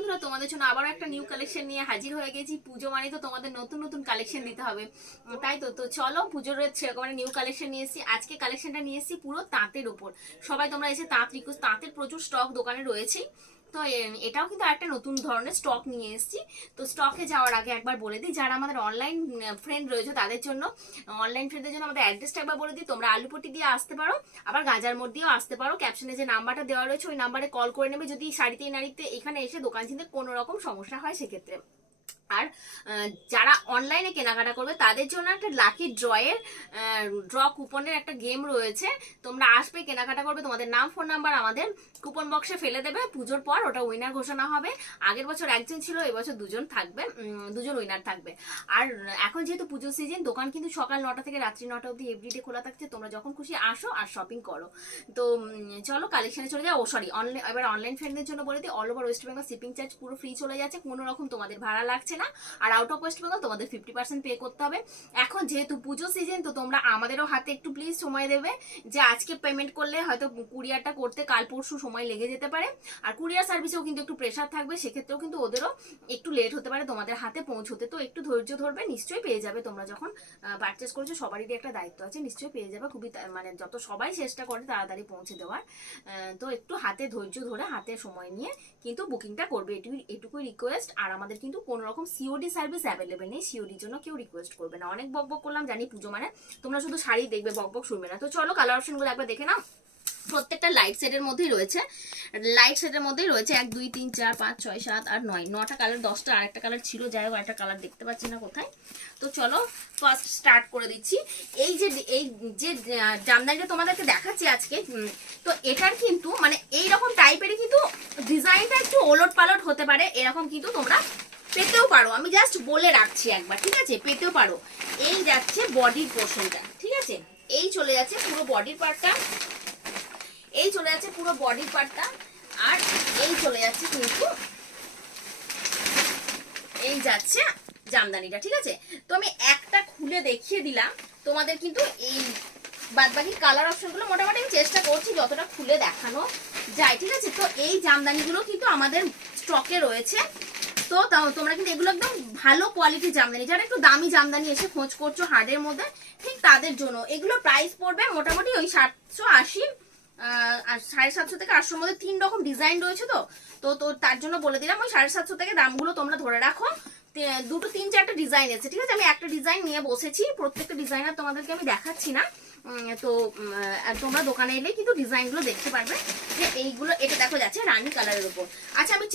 বন্ধুরা, তোমাদের জন্য আবার একটা নিউ কালেকশন নিয়ে হাজির হয়ে গেছি। পুজো মানে তো তোমাদের নতুন নতুন কালেকশন দিতে হবে, তাই তো। তো চলো, পুজোর সেরকম নিউ কালেকশন নিয়ে এসেছি। আজকে কালেকশনটা নিয়ে এসেছি পুরো তাঁতের উপর। সবাই তোমরা এসে তাঁত রিকোয়েস্ট, তাঁতের প্রচুর স্টক দোকানে রয়েছেই। তো এটাও কিন্তু একটা নতুন ধরনের স্টক নিয়ে এসেছি। তো স্টকে যাওয়ার আগে একবার বলে দিই, যারা আমাদের অনলাইন ফ্রেন্ড রয়েছে তাদের জন্য, অনলাইন ফ্রেন্ডদের জন্য আমাদের অ্যাড্রেসটা একবার বলে দিই। তোমরা আলুপট্টি দিয়ে আসতে পারো, আবার গাজার মোড় দিয়েও আসতে পারো। ক্যাপশনে যে নাম্বারটা দেওয়া রয়েছে ওই নাম্বারে কল করে নেবে যদি শাড়িতে নাড়িতে এখানে এসে দোকান চিনতে কোনো রকম সমস্যা হয় সেক্ষেত্রে। আর যারা অনলাইনে কেনাকাটা করবে তাদের জন্য একটা লাকি ড্র কুপনের একটা গেম রয়েছে। তোমরা আসবে, কেনাকাটা করবে, তোমাদের নাম ফোন নাম্বার আমাদের কুপন বক্সে ফেলে দেবে। পুজোর পর ওটা উইনার ঘোষণা হবে। আগের বছর একজন ছিল, এবছর দুজন থাকবে, দুজন উইনার থাকবে। আর এখন যেহেতু পুজো সিজন, দোকান কিন্তু সকাল 9টা থেকে রাত্রি 9টা অবধি এভরিডে খোলা থাকছে। তোমরা যখন খুশি আসো আর শপিং করো। তো চলো কালেকশনে চলে যাও। সরি, এবার অনলাইন ফ্রেন্ডদের জন্য বলে দিই, all over West Bengal shipping charge পুরো ফ্রি চলে যাচ্ছে, কোনো রকম তোমাদের ভাড়া লাগছে না। আর আউট অফ ওয়েস্ট বেঙ্গল তোমাদের 50% পে করতে হবে। এখন যেহেতু পুজো সিজন, তো তোমরা আমাদেরও হাতে একটু প্লিজ সময় দেবে, যে আজকে পেমেন্ট করলে হয়তো কুরিয়ারটা করতে কাল পরশু সময় লেগে যেতে পারে। আর কুরিয়ার সার্ভিসেও কিন্তু একটু প্রেশার থাকবে, সেক্ষেত্রেও কিন্তু ওদেরও একটু লেট হতে পারে তোমাদের হাতে পৌঁছতে। তো একটু ধৈর্য ধরবে, নিশ্চয়ই পেয়ে যাবে। তোমরা যখন পারচেস করছো সবারই একটা দায়িত্ব আছে, নিশ্চয়ই পেয়ে যাবে। খুবই মানে যত সবাই চেষ্টা করে তাড়াতাড়ি পৌঁছে দেওয়ার। তো একটু হাতে ধৈর্য ধরে, হাতে সময় নিয়ে কিন্তু বুকিংটা করবে, এটুকুই রিকোয়েস্ট। আর আমাদের কিন্তু কোনো রকম সিওডি সার্ভিস অ্যাভেলেবেল নেই, সিওডির জন্য কেউ রিকোয়েস্ট করবে না। অনেক বকবক করলাম জানি, পুজো মানে তোমরা শুধু শাড়ি দেখবে, বকবক শুনবে না। তো চলো কালার অপশনগুলো একবার দেখে নাও। প্রত্যেকটা লাইট সেটের মধ্যেই রয়েছে, 1 2 3 4 5 6 7 8 9 9টা কালার, 10টা আরেকটা কালার ছিল, যাই হোক একটা কালার দেখতে পাচ্ছি না কোথায়। তো চলো ফার্স্ট স্টার্ট করে দিচ্ছি। এই যে জামদানিটা তোমাদেরকে দেখাচ্ছি আজকে, তো এটার কিন্তু মানে এইরকম টাইপেরই কিন্তু ডিজাইনটা একটু ওলট পালট হতে পারে, এরকম কিন্তু তোমরা পেতেও পারো। আমি জাস্ট বলে রাখছি একবার, ঠিক আছে? পেতেও পারো। এই যাচ্ছে বডির পোর্শনটা, ঠিক আছে? এই চলে যাচ্ছে পুরো বডির পার্টটা, এই চলে যাচ্ছে পুরো বডির পার্টটা, আর এই চলে যাচ্ছে কিন্তু এই যাচ্ছে জামদানিটা, ঠিক আছে? তো আমি একটা খুলে দেখিয়ে দিলাম তোমাদের, কিন্তু এই বাদবাকি কালার অপশনগুলো মোটামুটি আমি চেষ্টা করছি যতটা খুলে দেখানো যায়, ঠিক আছে? তো এই জামদানিগুলো কিন্তু আমাদের স্টকে রয়েছে। তো তোমরা কিন্তু এগুলো একদম ভালো কোয়ালিটির জামদানি, যারা একটু দামি জামদানি এসে খোঁজ করছো হার্ডের মধ্যে, ঠিক তাদের জন্য। এগুলো প্রাইস পড়বে মোটামুটি ওই 780, আর 750 থেকে 800 মধ্যে 3 রকম ডিজাইন রয়েছে। তো তো তার জন্য বলে দিলাম ওই 750 থেকে দামগুলো তোমরা ধরে রাখো। 2 3 4টা ডিজাইন আছে, ঠিক আছে? আমি একটা ডিজাইন নিয়ে বসেছি, প্রত্যেকটা ডিজাইনার তোমাদেরকে আমি দেখাচ্ছি না। তো তোমরা দোকানে এলে কিন্তু ডিজাইনগুলো দেখতে পারবে যে এইগুলো। এটা দেখো যাচ্ছে রানী কালারের উপর। আচ্ছা, আমি